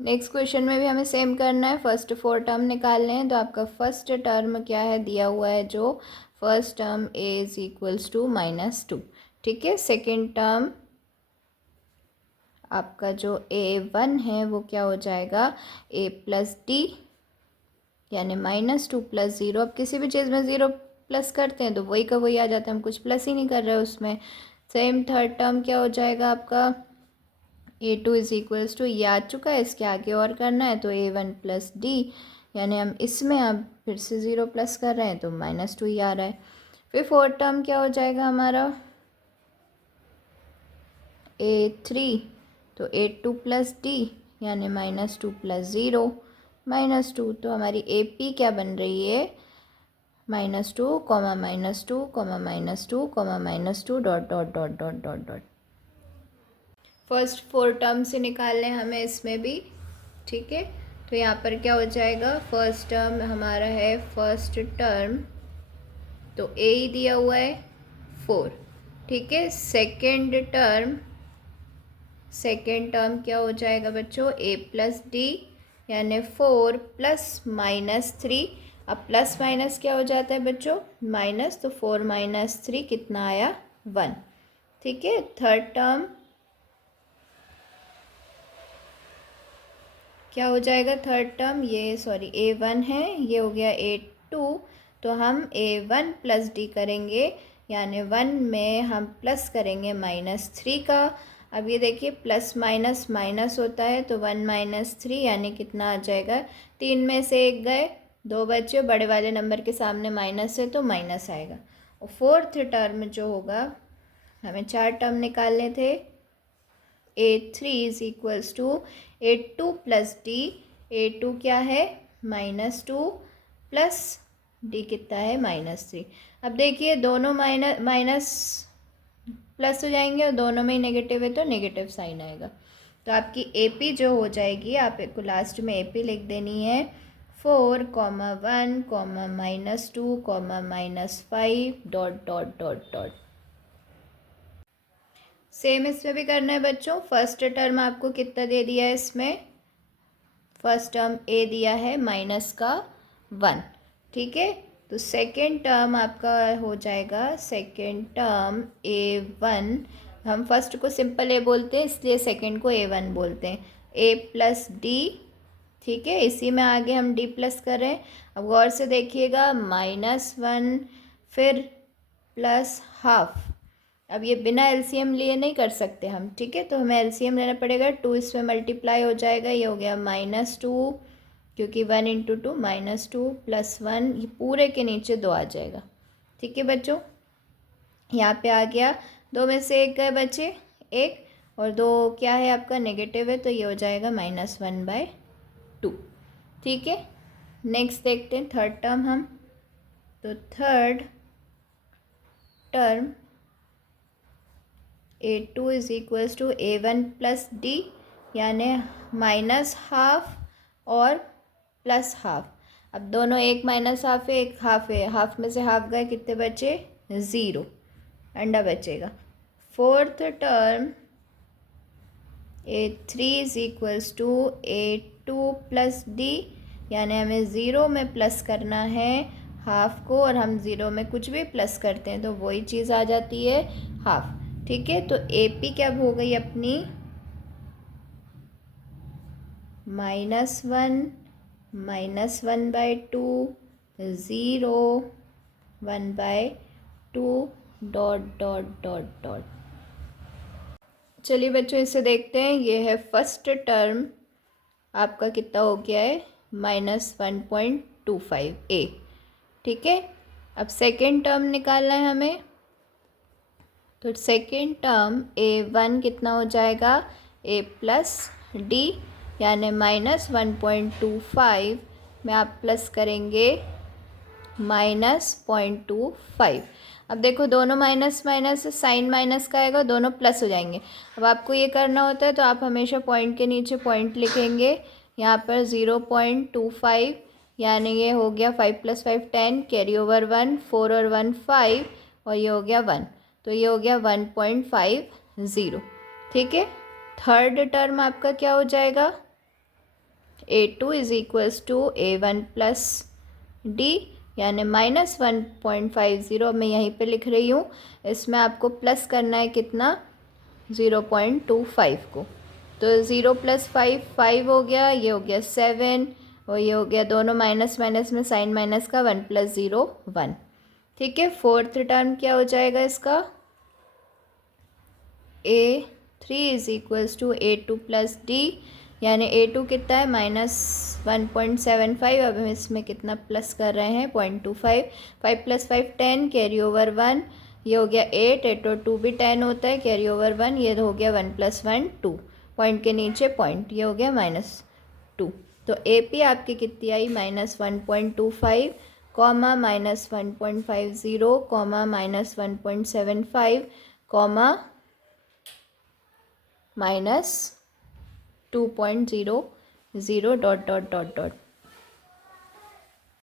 Next question में भी हमें सेम करना है, फर्स्ट 4 टर्म निकालने हैं। तो आपका फर्स्ट टर्म क्या है दिया हुआ है, जो first term a is equals to -2, ठीक है। सेकेंड टर्म आपका जो a1 है वो क्या हो जाएगा, a प्लस डी, यानी -2 + 0। अब किसी भी चीज़ में 0 प्लस करते हैं तो वही का वही आ जाता है, हम कुछ प्लस ही नहीं कर रहे हैं उसमें। सेम थर्ड टर्म क्या हो जाएगा आपका, a2 इज इक्वल्स टू, ये आ चुका है, इसके आगे और करना है तो a1 प्लस डी, यानी हम इसमें अब फिर से 0 प्लस कर रहे हैं तो -2 ही आ रहा है। फिर फोर्थ टर्म क्या हो जाएगा हमारा, a3, तो a2 प्लस डी, यानी -2 + 0, -2। तो हमारी AP क्या बन रही है, -2, -2, -2, -2 dot dot dot dot dot dot. First 4 term से निकालने हमें इसमें भी, ठीक है। तो यहाँ पर क्या हो जाएगा, फर्स्ट टर्म हमारा है, फर्स्ट टर्म तो a ही दिया हुआ है 4, ठीक है। सेकेंड टर्म क्या हो जाएगा बच्चों, a प्लस डी, यानी 4 + -3। अब प्लस माइनस क्या हो जाता है बच्चों, माइनस, तो 4 - 3 कितना आया, 1, ठीक है। थर्ड टर्म क्या हो जाएगा, थर्ड टर्म ये सॉरी a1 है, ये हो गया a2, तो हम a1 + d करेंगे, यानी 1 में हम प्लस करेंगे -3 का। अब ये देखिए प्लस माइनस माइनस होता है, तो 1 - 3 यानी कितना आ जाएगा, 3 में से 1 गए, 2 बचे, बड़े वाले नंबर के सामने माइनस है तो माइनस आएगा। और फोर्थ टर्म जो होगा, हमें 4 टर्म निकालने थे, a3 is equals to a2 plus D, a2 क्या है, -2 प्लस डी कितना है, -3। अब देखिए दोनों माइनस प्लस हो जाएंगे और दोनों में ही नेगेटिव है तो नेगेटिव साइन आएगा। तो आपकी AP जो हो जाएगी, आपको लास्ट में AP लिख देनी है, 4, (1, -2, -5 dot dot dot dot. Same इसमें भी करना है बच्चों। फर्स्ट टर्म आपको कितना दे दिया है, इसमें फर्स्ट टर्म a दिया है -1, ठीक है। तो सेकेंड टर्म आपका हो जाएगा, सेकेंड टर्म a1, हम फर्स्ट को सिंपल a बोलते हैं इसलिए सेकेंड को a1 बोलते हैं, a प्लस डी, ठीक है। इसी में आगे हम d प्लस कर रहे हैं। अब गौर से देखिएगा, -1 फिर +½ अब ये बिना एलसीएम लिए नहीं कर सकते हम, ठीक है। तो हमें एलसीएम लेना पड़ेगा, 2 इसमें मल्टीप्लाई हो जाएगा, ये हो गया -2, क्योंकि 1 × 2 -2 + 1, ये पूरे के नीचे 2 आ जाएगा, ठीक है बच्चों। यहाँ पे आ गया, 2 में से 1 गए बचे 1, और 2 क्या है आपका नेगेटिव है, तो ये हो जाएगा -1/2, ठीक है। नेक्स्ट देखते हैं थर्ड टर्म हम। तो third term a2 is equals to a1 plus D, यानी -½ और +½ अब दोनों एक -½ है, एक हाफ है, हाफ में से हाफ गए, कितने बचे, 0, अंडा बचेगा। Fourth term a3 is equals to a2 plus D, यानी हमें 0 में प्लस करना है हाफ को, और हम 0 में कुछ भी प्लस करते हैं तो वही चीज़ आ जाती है, हाफ, ठीक है। तो AP क्या हो गई अपनी, -1, -1/2, 0, 1/2 डॉट डॉट डॉट डॉट। चलिए बच्चों इसे देखते हैं। ये है फर्स्ट टर्म आपका कितना हो गया है, -1.25a, ठीक है। अब सेकेंड टर्म निकालना है हमें। तो सेकेंड टर्म a1 कितना हो जाएगा, a प्लस डी, यानी -1.25 में आप प्लस करेंगे -0.25। अब देखो दोनों माइनस माइनस साइन माइनस का आएगा, दोनों प्लस हो जाएंगे। अब आपको ये करना होता है तो आप हमेशा पॉइंट के नीचे पॉइंट लिखेंगे। यहाँ पर 0.25, यानी ये हो गया 5 + 5 10, कैरी ओवर 1, 4 और 1 5, और ये हो गया 1, तो ये हो गया 1.50, ठीक है। थर्ड टर्म आपका क्या हो जाएगा, A2 is equals to A1 plus D, यानी -1.50। अब मैं यहीं पे लिख रही हूँ, इसमें आपको प्लस करना है कितना, 0.25 को। तो 0 + 5 5 हो गया, ये हो गया 7, और ये हो गया, दोनों माइनस माइनस में साइन माइनस का, 1 + 0 1। ठीक है, फोर्थ टर्म क्या हो जाएगा इसका, A3 is equals to A2 plus D, यानी A2 कितना है, -1.75। अब हम इसमें कितना प्लस कर रहे हैं, 0.25। 5 + 5 10, कैरी ओवर 1, ये हो गया 8, 8 और 2 भी 10 होता है, कैरी ओवर 1, ये हो गया 1 + 1 2, पॉइंट के नीचे पॉइंट, ये हो गया -2। तो AP आपकी कितनी आई, -1.25, comma -1.50, comma -1.75, comma -2.00 dot dot dot dot.